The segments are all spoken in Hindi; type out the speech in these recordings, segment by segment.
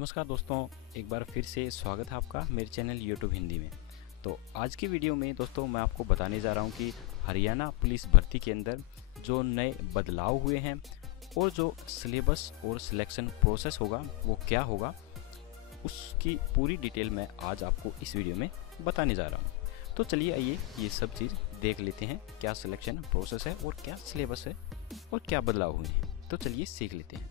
नमस्कार दोस्तों, एक बार फिर से स्वागत है आपका मेरे चैनल यूट्यूब हिंदी में। तो आज की वीडियो में दोस्तों मैं आपको बताने जा रहा हूं कि हरियाणा पुलिस भर्ती के अंदर जो नए बदलाव हुए हैं और जो सिलेबस और सिलेक्शन प्रोसेस होगा वो क्या होगा, उसकी पूरी डिटेल मैं आज आपको इस वीडियो में बताने जा रहा हूँ। तो चलिए आइए ये सब चीज़ देख लेते हैं, क्या सिलेक्शन प्रोसेस है और क्या सिलेबस है और क्या बदलाव हुए हैं। तो चलिए सीख लेते हैं।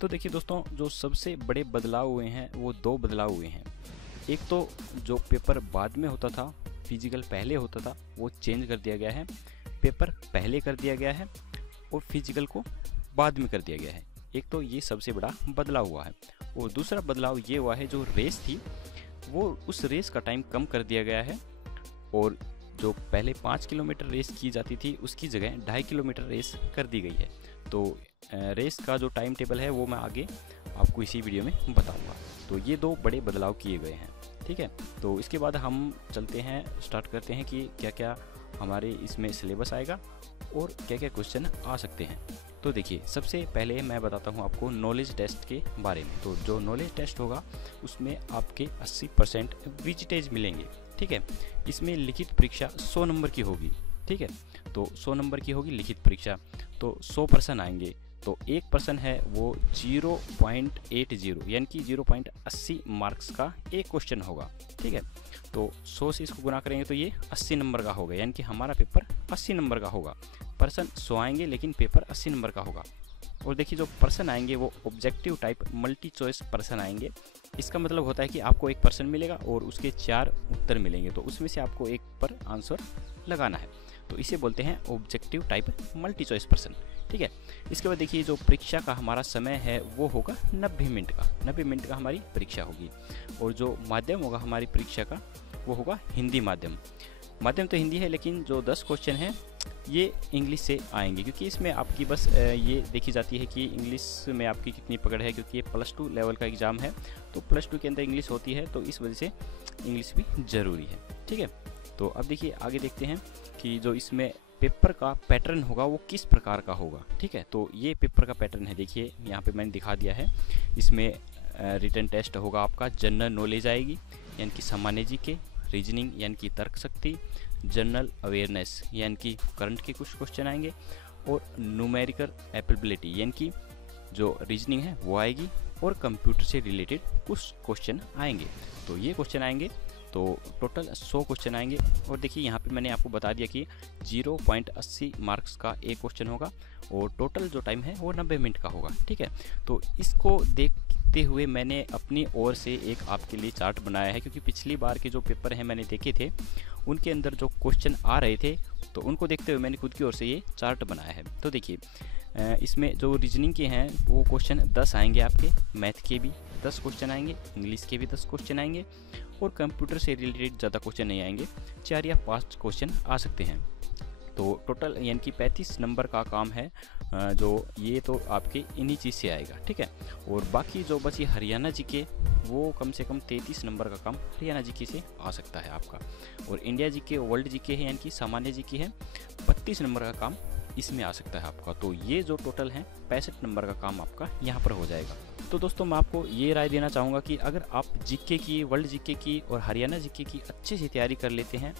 तो देखिए दोस्तों, जो सबसे बड़े बदलाव हुए हैं वो दो बदलाव हुए हैं। एक तो जो पेपर बाद में होता था, फिजिकल पहले होता था, वो चेंज कर दिया गया है। पेपर पहले कर दिया गया है और फिजिकल को बाद में कर दिया गया है। एक तो ये सबसे बड़ा बदलाव हुआ है। और दूसरा बदलाव ये हुआ है, जो रेस थी वो उस रेस का टाइम कम कर दिया गया है और जो पहले 5 किलोमीटर रेस की जाती थी उसकी जगह 2.5 किलोमीटर रेस कर दी गई है। तो रेस का जो टाइम टेबल है वो मैं आगे आपको इसी वीडियो में बताऊंगा। तो ये दो बड़े बदलाव किए गए हैं, ठीक है। तो इसके बाद हम चलते हैं, स्टार्ट करते हैं कि क्या क्या हमारे इसमें सिलेबस आएगा और क्या क्या क्वेश्चन आ सकते हैं। तो देखिए, सबसे पहले मैं बताता हूँ आपको नॉलेज टेस्ट के बारे में। तो जो नॉलेज टेस्ट होगा उसमें आपके 80% विजिटेज मिलेंगे, ठीक है। इसमें लिखित परीक्षा 100 नंबर की होगी, ठीक है। तो 100 नंबर की होगी लिखित परीक्षा। तो 100 पर्सन आएंगे, तो एक पर्सन है वो 0.80 यानी कि 0.80 मार्क्स का एक क्वेश्चन होगा, ठीक है। तो 100 से इसको गुना करेंगे तो ये 80 नंबर का होगा, यानी कि हमारा पेपर 80 नंबर का होगा। पर्सन 100 आएंगे लेकिन पेपर 80 नंबर का होगा। और देखिए, जो पर्सन आएंगे वो objective type multi choice person आएंगे। इसका मतलब होता है कि आपको एक पर्सन मिलेगा और उसके 4 उत्तर मिलेंगे, तो उसमें से आपको एक पर आंसर लगाना है। तो इसे बोलते हैं objective type multi choice person, ठीक है। इसके बाद देखिए, जो परीक्षा का हमारा समय है वो होगा 90 मिनट का। 90 मिनट का हमारी परीक्षा होगी। और जो माध्यम होगा हमारी परीक्षा का वो होगा हिंदी माध्यम। माध्यम तो हिंदी है, लेकिन जो 10 क्वेश्चन हैं ये इंग्लिश से आएंगे, क्योंकि इसमें आपकी बस ये देखी जाती है कि इंग्लिश में आपकी कितनी पकड़ है, क्योंकि ये +2 लेवल का एग्ज़ाम है। तो +2 के अंदर इंग्लिश होती है, तो इस वजह से इंग्लिश भी ज़रूरी है, ठीक है। तो अब देखिए, आगे देखते हैं कि जो इसमें पेपर का पैटर्न होगा वो किस प्रकार का होगा, ठीक है। तो ये पेपर का पैटर्न है, देखिए यहाँ पे मैंने दिखा दिया है। इसमें रिटन टेस्ट होगा आपका, जनरल नॉलेज आएगी यानी कि सामान्य जीके, रीजनिंग यानी कि तर्क शक्ति, जनरल अवेयरनेस यानी कि करंट के कुछ क्वेश्चन आएंगे, और न्यूमेरिकल एप्लीबिलिटी यानी कि जो रीजनिंग है वो आएगी, और कंप्यूटर से रिलेटेड कुछ क्वेश्चन आएंगे। तो ये क्वेश्चन आएंगे, तो टोटल 100 क्वेश्चन आएंगे। और देखिए, यहाँ पे मैंने आपको बता दिया कि 0.80 मार्क्स का एक क्वेश्चन होगा और टोटल जो टाइम है वो 90 मिनट का होगा, ठीक है। तो इसको देखते हुए मैंने अपनी ओर से एक आपके लिए चार्ट बनाया है, क्योंकि पिछली बार के जो पेपर हैं मैंने देखे थे उनके अंदर जो क्वेश्चन आ रहे थे, तो उनको देखते हुए मैंने खुद की ओर से ये चार्ट बनाया है। तो देखिए, इसमें जो रीजनिंग के हैं वो क्वेश्चन 10 आएंगे आपके, मैथ के भी 10 क्वेश्चन आएंगे, इंग्लिश के भी 10 क्वेश्चन आएंगे, और कंप्यूटर से रिलेटेड ज़्यादा क्वेश्चन नहीं आएंगे, 4 या 5 क्वेश्चन आ सकते हैं। तो टोटल यानी कि 35 नंबर का काम है, जो ये तो आपके इन्हीं चीज़ से आएगा, ठीक है। और बाकी जो बची हरियाणा जीके, वो कम से कम 33 नंबर का काम हरियाणा जीके से आ सकता है आपका। और इंडिया जीके वर्ल्ड जीके है यानी कि सामान्य जीके है, 32 नंबर का काम इसमें आ सकता है आपका। तो ये जो टोटल है 65 नंबर का काम आपका यहाँ पर हो जाएगा। तो दोस्तों, मैं आपको ये राय देना चाहूँगा कि अगर आप जीके की, वर्ल्ड जीके की और हरियाणा जीके की अच्छे से तैयारी कर लेते हैं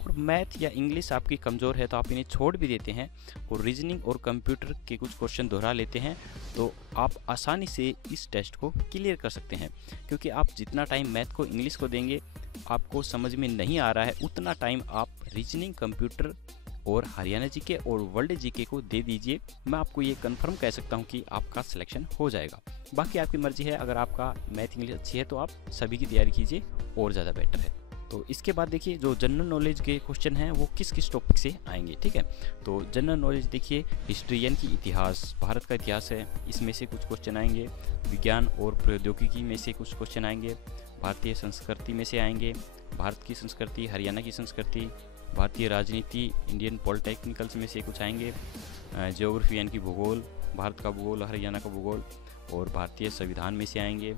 और मैथ या इंग्लिश आपकी कमज़ोर है तो आप इन्हें छोड़ भी देते हैं और रीजनिंग और कंप्यूटर के कुछ क्वेश्चन दोहरा लेते हैं, तो आप आसानी से इस टेस्ट को क्लियर कर सकते हैं। क्योंकि आप जितना टाइम मैथ को, इंग्लिश को देंगे, आपको समझ में नहीं आ रहा है, उतना टाइम आप रीजनिंग, कंप्यूटर और हरियाणा जीके और वर्ल्ड जीके को दे दीजिए। मैं आपको ये कंफर्म कह सकता हूँ कि आपका सिलेक्शन हो जाएगा। बाकी आपकी मर्जी है, अगर आपका मैथ इंग्लिश अच्छी है तो आप सभी की तैयारी कीजिए और ज़्यादा बेटर है। तो इसके बाद देखिए, जो जनरल नॉलेज के क्वेश्चन हैं वो किस किस टॉपिक से आएंगे, ठीक है। तो जनरल नॉलेज देखिए, हिस्ट्री यानी कि इतिहास, भारत का इतिहास है, इसमें से कुछ क्वेश्चन आएंगे। विज्ञान और प्रौद्योगिकी में से कुछ क्वेश्चन आएंगे। भारतीय संस्कृति में से आएंगे, भारत की संस्कृति, हरियाणा की संस्कृति, भारतीय राजनीति, इंडियन पॉलिटेक्निकल्स में से कुछ आएंगे। ज्योग्राफी यानी कि भूगोल, भारत का भूगोल, हरियाणा का भूगोल, और भारतीय संविधान में से आएंगे।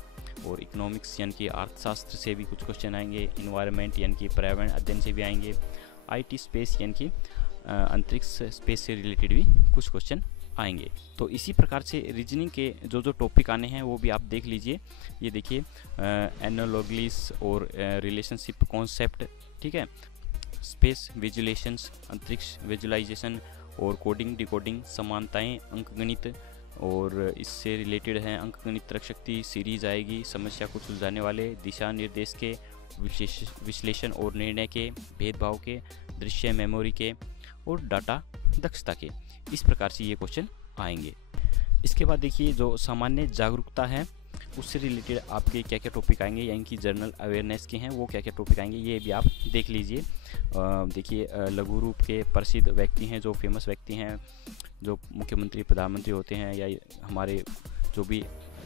और इकोनॉमिक्स यानी कि अर्थशास्त्र से भी कुछ क्वेश्चन आएंगे। इन्वायरमेंट यानी कि पर्यावरण अध्ययन से भी आएंगे। IT स्पेस यानी कि अंतरिक्ष स्पेस से रिलेटेड भी कुछ क्वेश्चन आएंगे। तो इसी प्रकार से रीजनिंग के जो जो टॉपिक आने हैं वो भी आप देख लीजिए। ये देखिए एनालॉगीज और रिलेशनशिप कॉन्सेप्ट, ठीक है, स्पेस विजुलेशंस, अंतरिक्ष विजुलाइजेशन और कोडिंग डिकोडिंग, समानताएं, अंकगणित और इससे रिलेटेड है अंकगणित तर्क शक्ति सीरीज आएगी, समस्या को सुलझाने वाले, दिशा निर्देश के, विश्लेषण और निर्णय के, भेदभाव के, दृश्य मेमोरी के और डाटा दक्षता के। इस प्रकार से ये क्वेश्चन आएंगे। इसके बाद देखिए जो सामान्य जागरूकता है उससे रिलेटेड आपके क्या क्या टॉपिक आएंगे, यानी कि जनरल अवेयरनेस के हैं वो क्या क्या टॉपिक आएंगे ये भी आप देख लीजिए। देखिए लघु रूप के प्रसिद्ध व्यक्ति हैं, जो फेमस व्यक्ति हैं, जो मुख्यमंत्री प्रधानमंत्री होते हैं या हमारे जो भी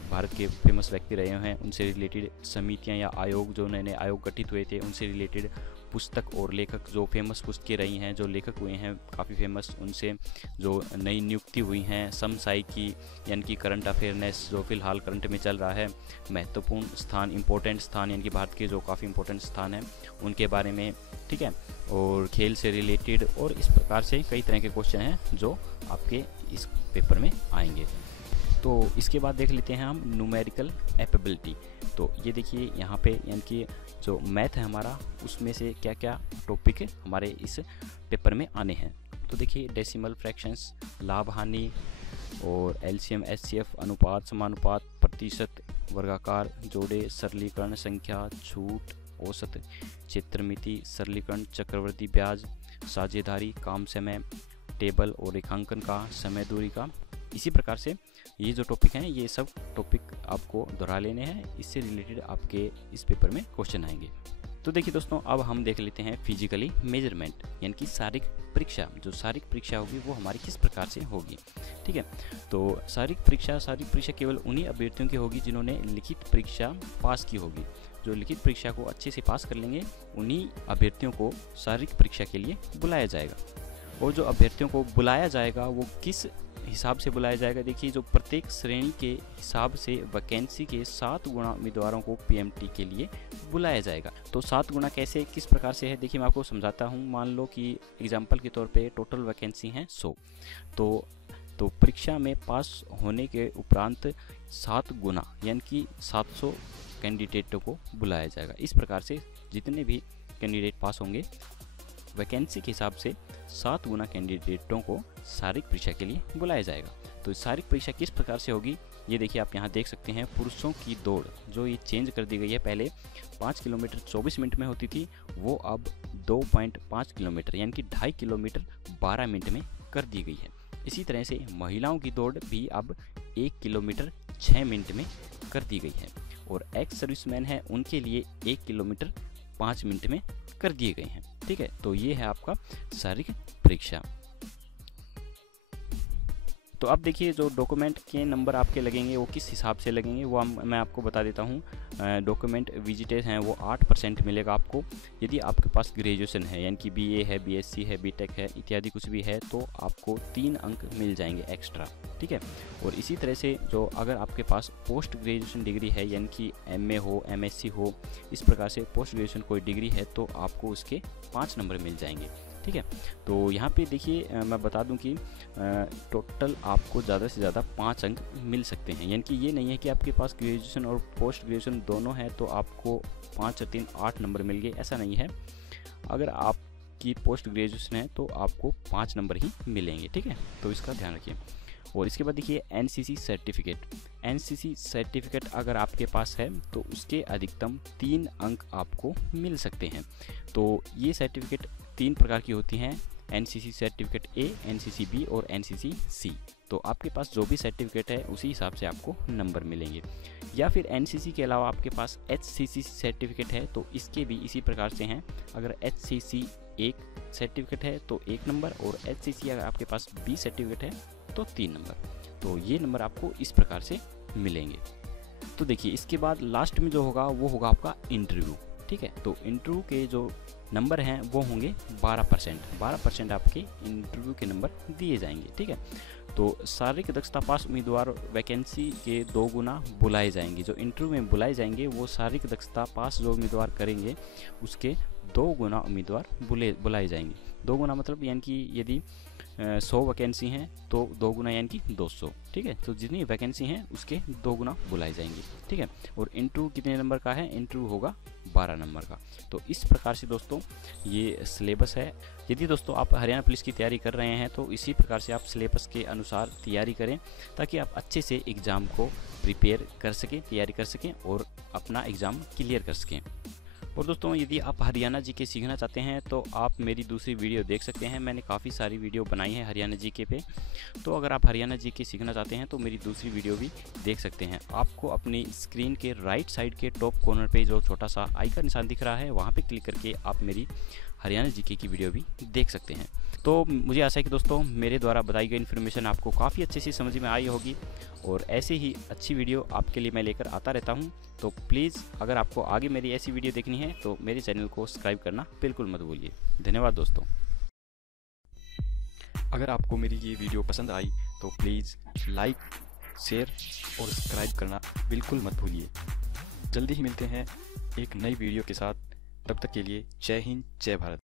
भारत के फेमस व्यक्ति रहे हैं, उनसे रिलेटेड समितियां या आयोग, जो नए नए आयोग गठित हुए थे उनसे रिलेटेड पुस्तक और लेखक, जो फेमस पुस्तकें रही हैं, जो लेखक हुए हैं काफ़ी फेमस, उनसे जो नई नियुक्ति हुई हैं, समसाई की यानी कि करंट अफेयरनेस जो फिलहाल करंट में चल रहा है, महत्वपूर्ण स्थान, इंपॉर्टेंट स्थान यानी कि भारत के जो काफ़ी इंपॉर्टेंट स्थान हैं उनके बारे में, ठीक है, और खेल से रिलेटेड, और इस प्रकार से कई तरह के क्वेश्चन हैं जो आपके इस पेपर में आएंगे। तो इसके बाद देख लेते हैं हम न्यूमेरिकल एपेबिलिटी। तो ये देखिए यहाँ पे यानी कि जो मैथ है हमारा उसमें से क्या क्या टॉपिक हमारे इस पेपर में आने हैं। तो देखिए डेसिमल फ्रैक्शंस, लाभ हानि और एलसीएम एचसीएफ, अनुपात समानुपात, प्रतिशत, वर्गाकार, जोड़े, सरलीकरण, संख्या, छूट, औसत, क्षेत्रमिति, सरलीकरण, चक्रवर्ती ब्याज, साझेदारी, काम समय, टेबल और रेखांकन का, समय दूरी का। इसी प्रकार से ये जो टॉपिक हैं ये सब टॉपिक आपको दोहरा लेने हैं, इससे रिलेटेड आपके इस पेपर में क्वेश्चन आएंगे। तो देखिए दोस्तों अब हम देख लेते हैं फिजिकली मेजरमेंट यानी कि शारीरिक परीक्षा। जो शारीरिक परीक्षा होगी वो हमारी किस प्रकार से होगी, ठीक है। तो शारीरिक परीक्षा केवल उन्हीं अभ्यर्थियों की होगी जिन्होंने लिखित परीक्षा पास की होगी। जो लिखित परीक्षा को अच्छे से पास कर लेंगे उन्हीं अभ्यर्थियों को शारीरिक परीक्षा के लिए बुलाया जाएगा। और जो अभ्यर्थियों को बुलाया जाएगा वो किस हिसाब से बुलाया जाएगा, देखिए जो प्रत्येक श्रेणी के हिसाब से वैकेंसी के 7 गुना उम्मीदवारों को पीएमटी के लिए बुलाया जाएगा। तो 7 गुना कैसे किस प्रकार से है देखिए मैं आपको समझाता हूँ। मान लो कि एग्जाम्पल के तौर पे टोटल वैकेंसी हैं 100, तो परीक्षा में पास होने के उपरांत 7 गुना यानी कि 700 कैंडिडेटों को बुलाया जाएगा। इस प्रकार से जितने भी कैंडिडेट पास होंगे वैकेंसी के हिसाब से 7 गुना कैंडिडेटों को शारीरिक परीक्षा के लिए बुलाया जाएगा। तो शारीरिक परीक्षा किस प्रकार से होगी ये देखिए आप यहाँ देख सकते हैं। पुरुषों की दौड़ जो ये चेंज कर दी गई है, पहले 5 किलोमीटर 24 मिनट में होती थी, वो अब 2.5 किलोमीटर यानी कि 2.5 किलोमीटर 12 मिनट में कर दी गई है। इसी तरह से महिलाओं की दौड़ भी अब 1 किलोमीटर 6 मिनट में कर दी गई है, और एक्स सर्विसमैन है उनके लिए 1 किलोमीटर 5 मिनट में कर दिए गए हैं, ठीक है। तो ये है आपका शारीरिक परीक्षा। तो अब देखिए जो डॉक्यूमेंट के नंबर आपके लगेंगे वो किस हिसाब से लगेंगे वो मैं आपको बता देता हूँ। डॉक्यूमेंट विजिटेज हैं वो 8% मिलेगा आपको। यदि आपके पास ग्रेजुएशन है यानी कि बीए है, बीएससी है, बीटेक है इत्यादि कुछ भी है तो आपको 3 अंक मिल जाएंगे एक्स्ट्रा, ठीक है। और इसी तरह से जो अगर आपके पास पोस्ट ग्रेजुएशन डिग्री है यानी कि एमए हो, एमएससी हो, इस प्रकार से पोस्ट ग्रेजुएशन कोई डिग्री है तो आपको उसके 5 नंबर मिल जाएंगे, ठीक है। तो यहाँ पे देखिए मैं बता दूं कि टोटल आपको ज़्यादा से ज़्यादा 5 अंक मिल सकते हैं, यानी कि ये नहीं है कि आपके पास ग्रेजुएशन और पोस्ट ग्रेजुएशन दोनों है तो आपको 5 और 3 8 नंबर मिल गए, ऐसा नहीं है। अगर आपकी पोस्ट ग्रेजुएशन है तो आपको 5 नंबर ही मिलेंगे, ठीक है। तो इसका ध्यान रखिए। और इसके बाद देखिए एनसीसी सर्टिफिकेट अगर आपके पास है तो उसके अधिकतम 3 अंक आपको मिल सकते हैं। तो ये सर्टिफिकेट 3 प्रकार की होती हैं, NCC certificate A, NCC B और एनसीसी सी। तो आपके पास जो भी सर्टिफिकेट है उसी हिसाब से आपको नंबर मिलेंगे। या फिर एनसीसी के अलावा आपके पास एचसीसी सर्टिफिकेट है तो इसके भी इसी प्रकार से हैं। अगर एचसीसी एक सर्टिफिकेट है तो 1 नंबर, और एचसीसी अगर आपके पास बी सर्टिफिकेट है तो 3 नंबर। तो ये नंबर आपको इस प्रकार से मिलेंगे। तो देखिए इसके बाद लास्ट में जो होगा वो होगा आपका इंटरव्यू, ठीक है। तो इंटरव्यू के जो नंबर हैं वो होंगे 12% आपके इंटरव्यू के नंबर दिए जाएंगे, ठीक है। तो शारीरिक दक्षता पास उम्मीदवार वैकेंसी के 2 गुना बुलाए जाएंगे। जो इंटरव्यू में बुलाए जाएंगे वो शारीरिक दक्षता पास जो उम्मीदवार करेंगे उसके 2 गुना उम्मीदवार बुलाए जाएंगे। 2 गुना मतलब यानी कि यदि 100 वैकेंसी हैं तो 2 गुना यानी कि 200, ठीक है। तो जितनी वैकेंसी हैं उसके 2 गुना बुलाई जाएंगी, ठीक है। और इंटरव्यू कितने नंबर का है? इंटरव्यू होगा 12 नंबर का। तो इस प्रकार से दोस्तों ये सिलेबस है। यदि दोस्तों आप हरियाणा पुलिस की तैयारी कर रहे हैं तो इसी प्रकार से आप सिलेबस के अनुसार तैयारी करें, ताकि आप अच्छे से एग्ज़ाम को प्रिपेयर कर सकें, तैयारी कर सकें और अपना एग्ज़ाम क्लियर कर सकें। और दोस्तों यदि आप हरियाणा जीके सीखना चाहते हैं तो आप मेरी दूसरी वीडियो देख सकते हैं। मैंने काफ़ी सारी वीडियो बनाई है हरियाणा जीके पे। तो अगर आप हरियाणा जीके सीखना चाहते हैं तो मेरी दूसरी वीडियो भी देख सकते हैं। आपको अपनी स्क्रीन के राइट साइड के टॉप कॉर्नर पे जो छोटा सा आई का निशान दिख रहा है, वहाँ पे क्लिक करके आप मेरी हरियाणा जीके की वीडियो भी देख सकते हैं। तो मुझे आशा है कि दोस्तों मेरे द्वारा बताई गई इन्फॉर्मेशन आपको काफ़ी अच्छे से समझ में आई होगी, और ऐसे ही अच्छी वीडियो आपके लिए मैं लेकर आता रहता हूं। तो प्लीज़ अगर आपको आगे मेरी ऐसी वीडियो देखनी है तो मेरे चैनल को सब्सक्राइब करना बिल्कुल मत भूलिए। धन्यवाद दोस्तों। अगर आपको मेरी ये वीडियो पसंद आई तो प्लीज़ लाइक, शेयर और सब्सक्राइब करना बिल्कुल मत भूलिए। जल्दी ही मिलते हैं एक नई वीडियो के साथ। तब तक के लिए जय हिंद, जय भारत।